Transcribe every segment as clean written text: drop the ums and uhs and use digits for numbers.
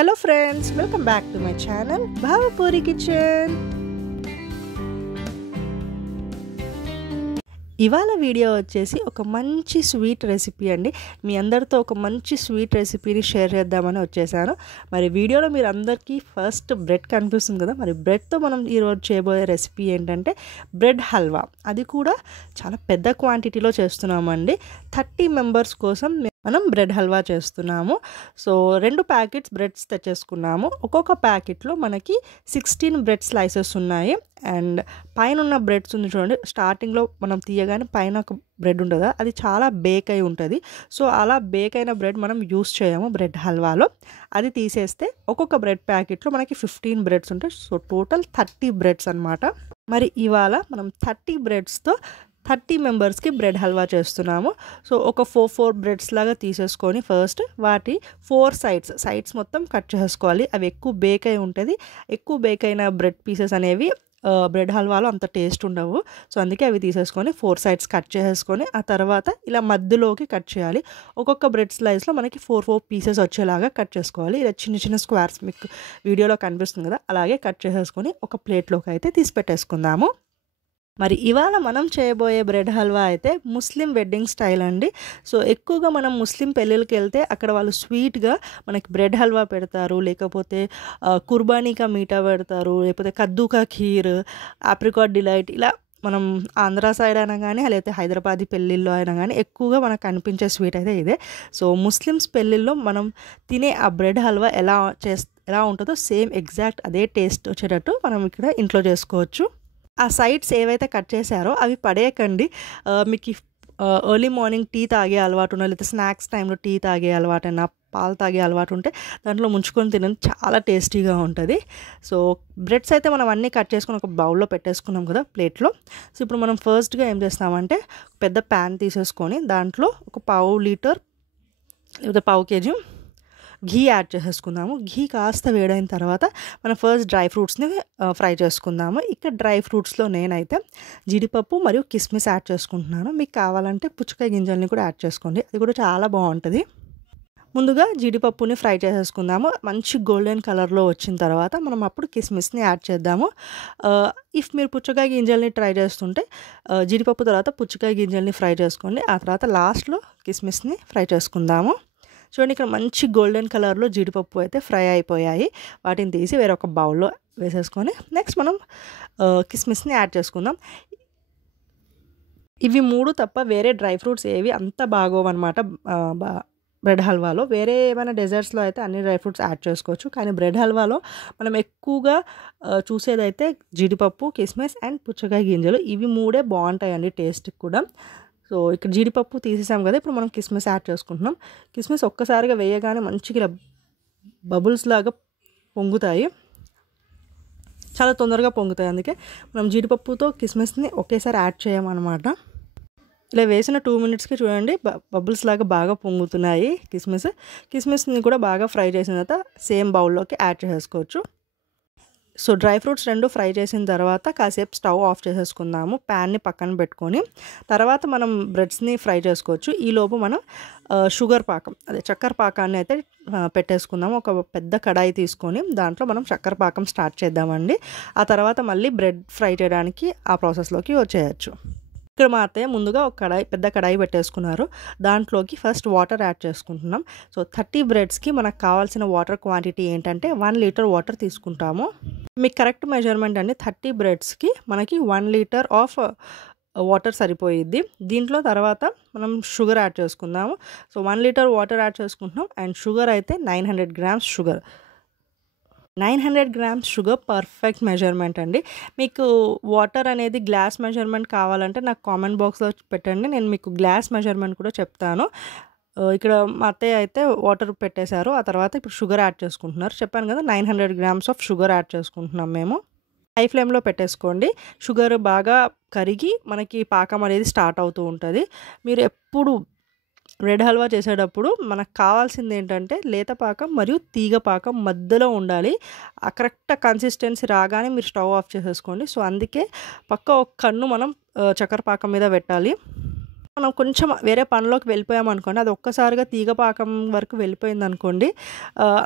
Hello friends, welcome back to my channel Bhavapuri Kitchen. ఇవాళ video వచ్చేసి ఒక మంచి స్వీట్ రెసిపీ అండి. మీ అందరితో ఒక మంచి స్వీట్ రెసిపీని షేర్ చేద్దామని వచ్చేసాను. మరి వీడియోలో మీరు అందరికీ ఫస్ట్ బ్రెడ్ కనిపిస్తుంది కదా, మరి బ్రెడ్తో మనం ఈరోజు చేయబోయే రెసిపీ ఏంటంటే బ్రెడ్ హల్వా. అది కూడా చాలా పెద్ద క్వాంటిటీలో చేస్తున్నామండి. 30 మెంబర్స్ కోసం మనం బ్రెడ్ హల్వా చేస్తున్నాము. సో 2 ప్యాకెట్స్ బ్రెడ్స్ తెచ్చేసుకున్నాము. ఒక్కొక్క ప్యాకెట్లో మనకి 16 బ్రెడ్ స్లైసెస్ ఉన్నాయి. అండ్ పైన ఉన్న బ్రెడ్స్ ఉంది చూడండి, స్టార్టింగ్లో మనం తీయగానే పైన ఒక బ్రెడ్ ఉంటుందా, అది చాలా బేక్ అయి ఉంటుంది. సో అలా బేక్ అయిన బ్రెడ్ మనం యూస్ చేయము బ్రెడ్ హల్వాలో. అది తీసేస్తే ఒక్కొక్క బ్రెడ్ ప్యాకెట్లో మనకి 15 బ్రెడ్స్ ఉంటాయి. సో టోటల్ 30 బ్రెడ్స్ అనమాట. మరి ఇవాళ మనం 30 బ్రెడ్స్తో 30 మెంబర్స్కి బ్రెడ్ హల్వా చేస్తున్నాము. సో ఒక 4 బ్రెడ్స్ లాగా తీసేసుకొని ఫస్ట్ వాటి 4 సైడ్స్ మొత్తం కట్ చేసుకోవాలి. అవి ఎక్కువ బేక్ అయి ఉంటుంది. ఎక్కువ బేక్ అయిన బ్రెడ్ పీసెస్ అనేవి బ్రెడ్ హల్వాలో అంత టేస్ట్ ఉండవు. సో అందుకే అవి తీసేసుకొని 4 సైడ్స్ కట్ చేసేసుకొని ఆ తర్వాత ఇలా మధ్యలోకి కట్ చేయాలి. ఒక్కొక్క బ్రెడ్ స్లైస్లో మనకి 4 పీసెస్ వచ్చేలాగా కట్ చేసుకోవాలి. ఇలా చిన్న చిన్న స్క్వేర్స్ మీకు వీడియోలో కనిపిస్తుంది కదా, అలాగే కట్ చేసేసుకొని ఒక ప్లేట్లోకి అయితే తీసి పెట్టేసుకుందాము. మరి ఇవాళ మనం చేయబోయే బ్రెడ్ హల్వా అయితే ముస్లిం వెడ్డింగ్ స్టైల్ అండి. సో ఎక్కువగా మనం ముస్లిం పెళ్ళిళ్ళకి వెళ్తే అక్కడ వాళ్ళు స్వీట్గా మనకి బ్రెడ్ హల్వా పెడతారు, లేకపోతే కుర్బానీకా మీఠా పెడతారు, లేకపోతే కద్దూకా ఖీర్, ఆప్రికాట్ డిలైట్, ఇలా మనం ఆంధ్ర సైడ్ అయినా కానీ లేకపోతే హైదరాబాదీ పెళ్ళిళ్ళు అయినా కానీ ఎక్కువగా మనకు అనిపించే స్వీట్ అయితే ఇదే. సో ముస్లిమ్స్ పెళ్ళిళ్ళలో మనం తినే ఆ బ్రెడ్ హల్వా ఎలా ఉంటుందో సేమ్ ఎగ్జాక్ట్ అదే టేస్ట్ వచ్చేటట్టు మనం ఇక్కడ ఇంట్లో చేసుకోవచ్చు. ఆ సైడ్స్ ఏవైతే కట్ చేశారో అవి పడేయకండి. మీకు ఎర్లీ మార్నింగ్ టీ తాగే అలవాటు ఉన్నా, లేకపోతే స్నాక్స్ టైంలో టీ తాగే అలవాటైనా, పాలు తాగే అలవాటు ఉంటే దాంట్లో ముంచుకొని తినండి, చాలా టేస్టీగా ఉంటుంది. సో బ్రెడ్స్ అయితే మనం అన్నీ కట్ చేసుకొని ఒక బౌల్లో పెట్టేసుకున్నాం కదా ప్లేట్లో. సో ఇప్పుడు మనం ఫస్ట్గా ఏం చేస్తామంటే పెద్ద ప్యాన్ తీసేసుకొని దాంట్లో ఒక 1/2 లీటర్ లేకపోతే 1/2 కేజీ ఘీ యాడ్ చేసేసుకుందాము. ఘీ కాస్త వేడైన తర్వాత మనం ఫస్ట్ డ్రై ఫ్రూట్స్ని ఫ్రై చేసుకుందాము. ఇక్కడ డ్రై ఫ్రూట్స్లో నేనైతే జీడిపప్పు మరియు కిస్మిస్ యాడ్ చేసుకుంటున్నాను. మీకు కావాలంటే పుచ్చకాయ గింజల్ని కూడా యాడ్ చేసుకోండి, అది కూడా చాలా బాగుంటుంది. ముందుగా జీడిపప్పుని ఫ్రై చేసేసుకుందాము. మంచి గోల్డెన్ కలర్లో వచ్చిన తర్వాత మనం అప్పుడు కిస్మిస్ని యాడ్ చేద్దాము. ఇఫ్ మీరు పుచ్చకాయ గింజల్ని ట్రై చేస్తుంటే జీడిపప్పు తర్వాత పుచ్చకాయ గింజల్ని ఫ్రై చేసుకోండి. ఆ తర్వాత లాస్ట్లో కిస్మిస్ని ఫ్రై చేసుకుందాము. చూడండి, ఇక్కడ మంచి గోల్డెన్ కలర్లో జీడిపప్పు అయితే ఫ్రై అయిపోయాయి. వాటిని తీసి వేరొక బౌల్లో వేసేసుకొని నెక్స్ట్ మనం కిస్మిస్ని యాడ్ చేసుకుందాం. ఇవి 3 తప్ప వేరే డ్రై ఫ్రూట్స్ ఏవి అంత బాగోవన్నమాట బ్రెడ్ హల్వాలో. వేరే ఏమైనా డెజర్ట్స్లో అయితే అన్ని డ్రై ఫ్రూట్స్ యాడ్ చేసుకోవచ్చు, కానీ బ్రెడ్ హల్వాలో మనం ఎక్కువగా చూసేదైతే జీడిపప్పు, కిస్మిస్ అండ్ పుచ్చకాయ గింజలు. ఇవి 3 బాగుంటాయండి టేస్ట్కి కూడా. సో ఇక్కడ జీడిపప్పు తీసేసాం కదా, ఇప్పుడు మనం కిస్మిస్ యాడ్ చేసుకుంటున్నాం. కిస్మిస్ ఒక్కసారిగా వేయగానే మంచిగా బబుల్స్ లాగా పొంగుతాయి, చాలా తొందరగా పొంగుతాయి. అందుకే మనం జీడిపప్పుతో కిస్మిస్ని ఒకేసారి యాడ్ చేయమన్నమాట. ఇలా వేసిన 2 మినిట్స్కి చూడండి బబుల్స్ లాగా బాగా పొంగుతున్నాయి కిస్మిస్ని కూడా బాగా ఫ్రై చేసిన తర్వాత సేమ్ బౌల్లోకి యాడ్ చేసుకోవచ్చు. సో డ్రై ఫ్రూట్స్ 2 ఫ్రై చేసిన తర్వాత కాసేపు స్టవ్ ఆఫ్ చేసేసుకుందాము. ప్యాన్ని పక్కన పెట్టుకొని తర్వాత మనం బ్రెడ్స్ని ఫ్రై చేసుకోవచ్చు. ఈలోపు మనం షుగర్ పాకం, అదే చక్కెర పాకాన్ని అయితే పెట్టేసుకుందాము. ఒక పెద్ద కడాయి తీసుకొని దాంట్లో మనం చక్కెర పాకం స్టార్ట్ చేద్దామండి. ఆ తర్వాత మళ్ళీ బ్రెడ్ ఫ్రై చేయడానికి ఆ ప్రాసెస్లోకి వచ్చేయచ్చు. ఇక్కడ మా అత్తయ్య ముందుగా ఒక పెద్ద కడాయి పెట్టేసుకున్నారు. దాంట్లోకి ఫస్ట్ వాటర్ యాడ్ చేసుకుంటున్నాం. సో 30 బ్రెడ్స్కి మనకు కావాల్సిన వాటర్ క్వాంటిటీ ఏంటంటే 1 లీటర్ వాటర్ తీసుకుంటాము. మీకు కరెక్ట్ మెజర్మెంట్ అండి. 30 బ్రెడ్స్కి మనకి 1 లీటర్ ఆఫ్ వాటర్ సరిపోయిద్ది. దీంట్లో తర్వాత మనం షుగర్ యాడ్ చేసుకుందాము. సో 1 లీటర్ వాటర్ యాడ్ చేసుకుంటున్నాం అండ్ షుగర్ అయితే 900 grams sugar. 900 grams sugar perfect measurement అండి. మీకు వాటర్ అనేది గ్లాస్ మెజర్మెంట్ కావాలంటే నాకు కామెంట్ బాక్స్లో పెట్టండి, నేను మీకు గ్లాస్ మెజర్మెంట్ కూడా చెప్తాను. ఇక్కడ మా అత్తయ్య అయితే వాటర్ పెట్టేశారు. ఆ తర్వాత ఇప్పుడు షుగర్ యాడ్ చేసుకుంటున్నారు. చెప్పాను కదా 900 గ్రామ్స్ ఆఫ్ షుగర్ యాడ్ చేసుకుంటున్నాం మేము. హై ఫ్లేమ్లో పెట్టేసుకోండి. షుగర్ బాగా కరిగి మనకి పాకం అనేది స్టార్ట్ అవుతూ ఉంటుంది. మీరు ఎప్పుడు బ్రెడ్ హల్వా చేసేటప్పుడు మనకు కావాల్సింది ఏంటంటే లేత పాకం మరియు తీగ పాకం మధ్యలో ఉండాలి. ఆ కరెక్ట్ కన్సిస్టెన్సీ రాగానే మీరు స్టవ్ ఆఫ్ చేసేసుకోండి. సో అందుకే పక్క ఒక కన్ను మనం చక్కెర పాకం మీద పెట్టాలి. మనం కొంచెం వేరే పనిలోకి వెళ్ళిపోయామనుకోండి, అది ఒక్కసారిగా తీగ పాకం వరకు వెళ్ళిపోయిందనుకోండి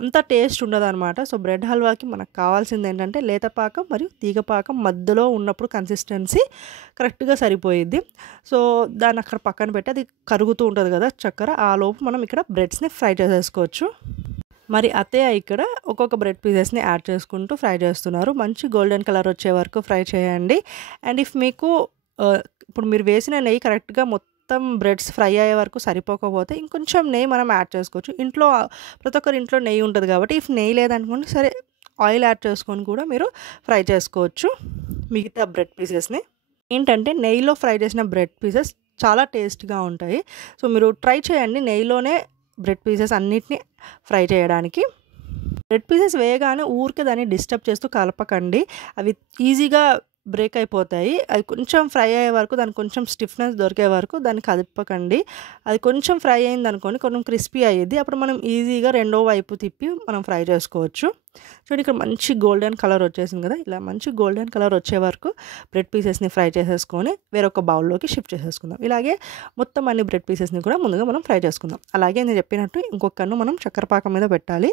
అంత టేస్ట్ ఉండదనమాట. సో బ్రెడ్ హల్వాకి మనకు కావాల్సింది ఏంటంటే లేత పాకం మరియు తీగ పాకం మధ్యలో ఉన్నప్పుడు కన్సిస్టెన్సీ కరెక్ట్గా సరిపోయిద్ది. సో దాన్ని అక్కడ పక్కన పెట్టి అది కరుగుతూ ఉంటుంది కదా చక్కెర, ఆ లోపు మనం ఇక్కడ బ్రెడ్స్ని ఫ్రై చేసేసుకోవచ్చు. మరి అత్తయ్య ఇక్కడ ఒక్కొక్క బ్రెడ్ పీసెస్ని యాడ్ చేసుకుంటూ ఫ్రై చేస్తున్నారు. మంచి గోల్డెన్ కలర్ వచ్చే వరకు ఫ్రై చేయండి. అండ్ ఇఫ్ మీకు ఇప్పుడు మీరు వేసిన నెయ్యి కరెక్ట్గా మొత్తం బ్రెడ్స్ ఫ్రై అయ్యే వరకు సరిపోకపోతే ఇంకొంచెం నెయ్యి మనం యాడ్ చేసుకోవచ్చు. ఇంట్లో ప్రతి ఒక్కరి ఇంట్లో నెయ్యి ఉంటుంది కాబట్టి ఇఫ్ నెయ్యి లేదనుకోండి సరే ఆయిల్ యాడ్ చేసుకొని కూడా మీరు ఫ్రై చేసుకోవచ్చు మిగతా బ్రెడ్ పీసెస్ని. ఏంటంటే నెయ్యిలో ఫ్రై చేసిన బ్రెడ్ పీసెస్ చాలా టేస్ట్గా ఉంటాయి. సో మీరు ట్రై చేయండి నెయ్యిలోనే బ్రెడ్ పీసెస్ అన్నిటిని ఫ్రై చేయడానికి. బ్రెడ్ పీసెస్ వేయగానే ఊరికే దాన్ని డిస్టర్బ్ చేస్తూ కలపకండి, అవి ఈజీగా బ్రేక్ అయిపోతాయి. అది కొంచెం ఫ్రై అయ్యే వరకు, దానికి కొంచెం స్టిఫ్నెస్ దొరికే వరకు దాన్ని కదపకండి. అది కొంచెం ఫ్రై అయింది అనుకోండి కొంచెం క్రిస్పీ అయ్యేది, అప్పుడు మనం ఈజీగా రెండో వైపు తిప్పి మనం ఫ్రై చేసుకోవచ్చు. చూడండి ఇక్కడ మంచి గోల్డెన్ కలర్ వచ్చేసింది కదా, ఇలా మంచి గోల్డెన్ కలర్ వచ్చే వరకు బ్రెడ్ పీసెస్ని ఫ్రై చేసేసుకొని వేరొక బౌల్లోకి షిఫ్ట్ చేసేసుకుందాం. ఇలాగే మొత్తం అన్ని బ్రెడ్ పీసెస్ని కూడా ముందుగా మనం ఫ్రై చేసుకుందాం. అలాగే నేను చెప్పినట్టు ఇంకొక కన్ను మనం చక్కెర పాకం మీద పెట్టాలి.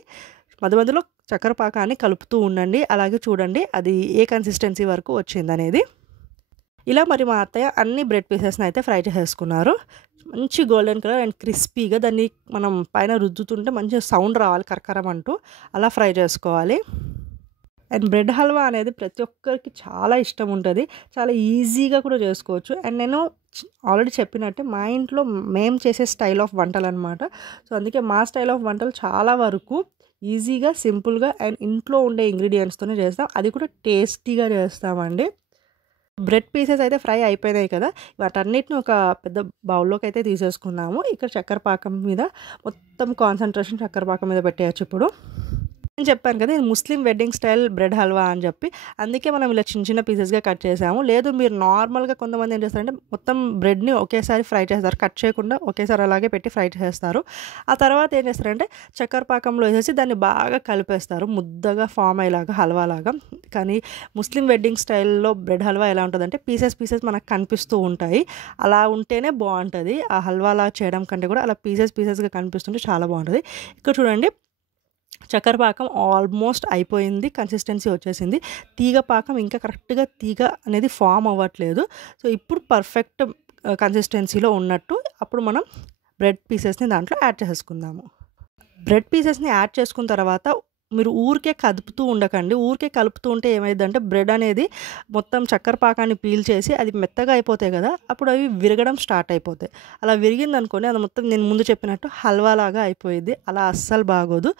మధ్య మధ్యలో చక్కెర పాకాన్ని కలుపుతూ ఉండండి. అలాగే చూడండి అది ఏ కన్సిస్టెన్సీ వరకు వచ్చిందనేది. ఇలా మరి మా అత్తయ్య అన్ని బ్రెడ్ పీసెస్ని అయితే ఫ్రై చేసేసుకున్నారు. మంచి గోల్డెన్ కలర్ అండ్ క్రిస్పీగా, దాన్ని మనం పైన రుద్దుతుంటే మంచి సౌండ్ రావాలి కరకరం అంటూ, అలా ఫ్రై చేసుకోవాలి. అండ్ బ్రెడ్ హల్వా అనేది ప్రతి ఒక్కరికి చాలా ఇష్టం ఉంటుంది, చాలా ఈజీగా కూడా చేసుకోవచ్చు. అండ్ నేను ఆల్రెడీ చెప్పినట్టే మా ఇంట్లో మేము చేసే స్టైల్ ఆఫ్ వంటలు అనమాట. సో అందుకే మా స్టైల్ ఆఫ్ వంటలు చాలా వరకు ఈజీగా సింపుల్గా అండ్ ఇంట్లో ఉండే ఇంగ్రీడియంట్స్తోనే చేస్తాం, అది కూడా టేస్టీగా చేస్తామండి. బ్రెడ్ పీసెస్ అయితే ఫ్రై అయిపోయినాయి కదా, వాటన్నిటిని ఒక పెద్ద బౌల్లోకి అయితే తీసేసుకున్నాము. ఇక్కడ చక్కెర పాకం మీద మొత్తం కాన్సన్ట్రేషన్ చక్కెర పాకం మీద పెట్టేయచ్చు. ఇప్పుడు నేను చెప్పాను కదా ఇది ముస్లిం వెడ్డింగ్ స్టైల్ బ్రెడ్ హల్వా అని చెప్పి, అందుకే మనం ఇలా చిన్న చిన్న పీసెస్గా కట్ చేసాము. లేదు మీరు నార్మల్గా కొంతమంది ఏం చేస్తారంటే మొత్తం బ్రెడ్ని ఒకేసారి ఫ్రై చేస్తారు, కట్ చేయకుండా ఒకేసారి అలాగే పెట్టి ఫ్రై చేస్తారు. ఆ తర్వాత ఏం చేస్తారంటే చక్కెర పాకంలో వేసేసి దాన్ని బాగా కలిపేస్తారు, ముద్దగా ఫామ్ అయ్యేలాగా హల్వాలాగా. కానీ ముస్లిం వెడ్డింగ్ స్టైల్లో బ్రెడ్ హల్వా ఎలా ఉంటుందంటే పీసెస్ మనకు కనిపిస్తూ ఉంటాయి, అలా ఉంటేనే బాగుంటుంది. ఆ హల్వాలా చేయడం కంటే కూడా అలా పీసెస్గా కనిపిస్తుంటే చాలా బాగుంటుంది. ఇక్కడ చూడండి చక్కెర పాకం ఆల్మోస్ట్ అయిపోయింది, కన్సిస్టెన్సీ వచ్చేసింది. తీగ పాకం ఇంకా కరెక్ట్గా తీగ అనేది ఫామ్ అవ్వట్లేదు. సో ఇప్పుడు పర్ఫెక్ట్ కన్సిస్టెన్సీలో ఉన్నట్టు. అప్పుడు మనం బ్రెడ్ పీసెస్ని దాంట్లో యాడ్ చేసుకుందాము. బ్రెడ్ పీసెస్ని యాడ్ చేసుకున్న తర్వాత మీరు ఊరికే కదుపుతూ ఉండకండి. ఊరికే కలుపుతూ ఉంటే ఏమైందంటే బ్రెడ్ అనేది మొత్తం చక్కెర పాకాన్ని పీల్చేసి అది మెత్తగా అయిపోతాయి కదా, అప్పుడు అవి విరగడం స్టార్ట్ అయిపోతాయి. అలా విరిగిందనుకోండి అది మొత్తం నేను ముందు చెప్పినట్టు హల్వా లాగా అయిపోయింది, అలా అస్సలు బాగోదు.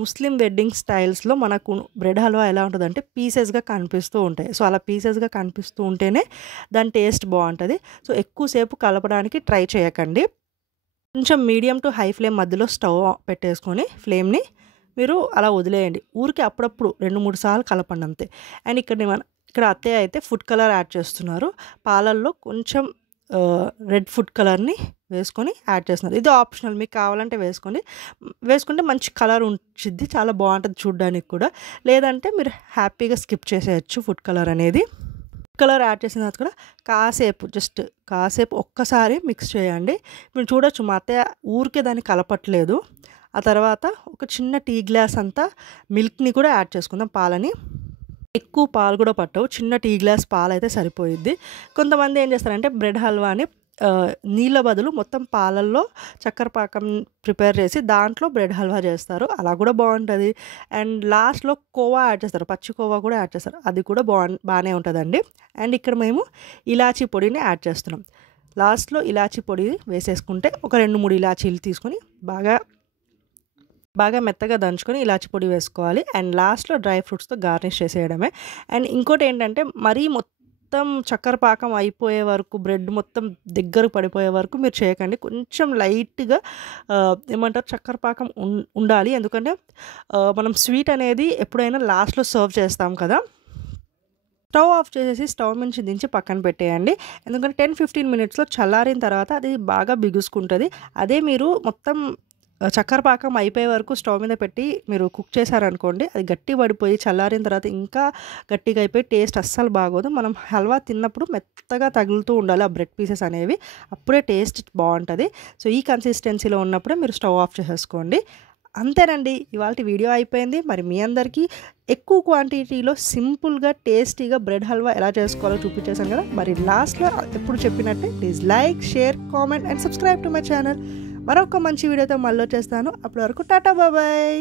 ముస్లిం వెడ్డింగ్ స్టైల్స్లో మనకు బ్రెడ్ హల్వా ఎలా ఉంటుందంటే పీసెస్గా కనిపిస్తూ ఉంటాయి. సో అలా పీసెస్గా కనిపిస్తూ ఉంటేనే దాని టేస్ట్ బాగుంటుంది. సో ఎక్కువసేపు కలపడానికి ట్రై చేయకండి. కొంచెం మీడియం టు హై ఫ్లేమ్ మధ్యలో స్టవ్ పెట్టేసుకొని ఫ్లేమ్ని మీరు అలా వదిలేయండి. ఊరికి అప్పుడప్పుడు 2-3 సార్లు కలపండి అంతే. అండ్ ఇక్కడ అత్తయ్య అయితే ఫుడ్ కలర్ యాడ్ చేస్తున్నారు. పాలల్లో కొంచెం రెడ్ ఫుడ్ కలర్ని వేసుకొని యాడ్ చేస్తున్నారు. ఇది ఆప్షనల్, మీకు కావాలంటే వేసుకుంటే మంచి కలర్ ఉంచిద్ది, చాలా బాగుంటుంది చూడడానికి కూడా. లేదంటే మీరు హ్యాపీగా స్కిప్ చేసేయచ్చు ఫుడ్ కలర్ అనేది. కలర్ యాడ్ చేసిన తర్వాత కూడా కాసేపు ఒక్కసారి మిక్స్ చేయండి. మీరు చూడొచ్చు మా అత్తయ్య ఊరికే దాన్ని కలపట్లేదు. ఆ తర్వాత ఒక చిన్న టీ గ్లాస్ అంతా మిల్క్ని కూడా యాడ్ చేసుకుందాం, పాలని. ఎక్కువ పాలు కూడా పట్టవు, చిన్న టీ గ్లాస్ పాలు అయితే సరిపోయిద్ది. కొంతమంది ఏం చేస్తారంటే బ్రెడ్ హల్వాని నీళ్ళ బదులు మొత్తం పాలల్లో చక్కెర పాకం ప్రిపేర్ చేసి దాంట్లో బ్రెడ్ హల్వా చేస్తారు, అలా కూడా బాగుంటుంది. అండ్ లాస్ట్లో కోవా యాడ్ చేస్తారు, పచ్చి కోవా కూడా యాడ్ చేస్తారు, అది కూడా బాగానే ఉంటుందండి. అండ్ ఇక్కడ మేము ఇలాచీ పొడిని యాడ్ చేస్తున్నాం. లాస్ట్లో ఇలాచీ పొడి వేసేసుకుంటే ఒక 2-3 ఇలాచీలు తీసుకొని బాగా మెత్తగా దంచుకొని ఇలాచి పొడి వేసుకోవాలి. అండ్ లాస్ట్లో డ్రై ఫ్రూట్స్తో గార్నిష్ చేసేయడమే. అండ్ ఇంకోటి ఏంటంటే మరీ మొత్తం చక్కెర పాకం అయిపోయే వరకు, బ్రెడ్ మొత్తం దగ్గర పడిపోయే వరకు మీరు చేయకండి. కొంచెం లైట్గా ఏమంటారు చక్కెర పాకం ఉండాలి. ఎందుకంటే మనం స్వీట్ అనేది ఎప్పుడైనా లాస్ట్లో సర్వ్ చేస్తాం కదా. స్టవ్ ఆఫ్ చేసేసి స్టవ్ నుంచి దించి పక్కన పెట్టేయండి. ఎందుకంటే 10-15 మినిట్స్లో చల్లారిన తర్వాత అది బాగా బిగుసుకుంటుంది. అదే మీరు మొత్తం చక్కెర పాకం అయిపోయే వరకు స్టవ్ మీద పెట్టి మీరు కుక్ చేశారనుకోండి, అది గట్టి పడిపోయి చల్లారిన తర్వాత ఇంకా గట్టిగా అయిపోయి టేస్ట్ అస్సలు బాగోదు. మనం హల్వా తిన్నప్పుడు మెత్తగా తగులుతూ ఉండాలి ఆ బ్రెడ్ పీసెస్ అనేవి, అప్పుడే టేస్ట్ బాగుంటుంది. సో ఈ కన్సిస్టెన్సీలో ఉన్నప్పుడే మీరు స్టవ్ ఆఫ్ చేసేసుకోండి. అంతేనండి, ఇవాల్టి వీడియో అయిపోయింది. మరి మీ అందరికీ ఎక్కువ క్వాంటిటీలో సింపుల్గా టేస్టీగా బ్రెడ్ హల్వా ఎలా చేసుకోవాలో చూపించేశాను కదా. మరి లాస్ట్లో ఎప్పుడు చెప్పినట్టే please like, share, comment and subscribe to my channel. మరొక మంచి వీడియోతో మళ్ళీ వచ్చేస్తాను. అప్పటి వరకు టాటా, బాయ్.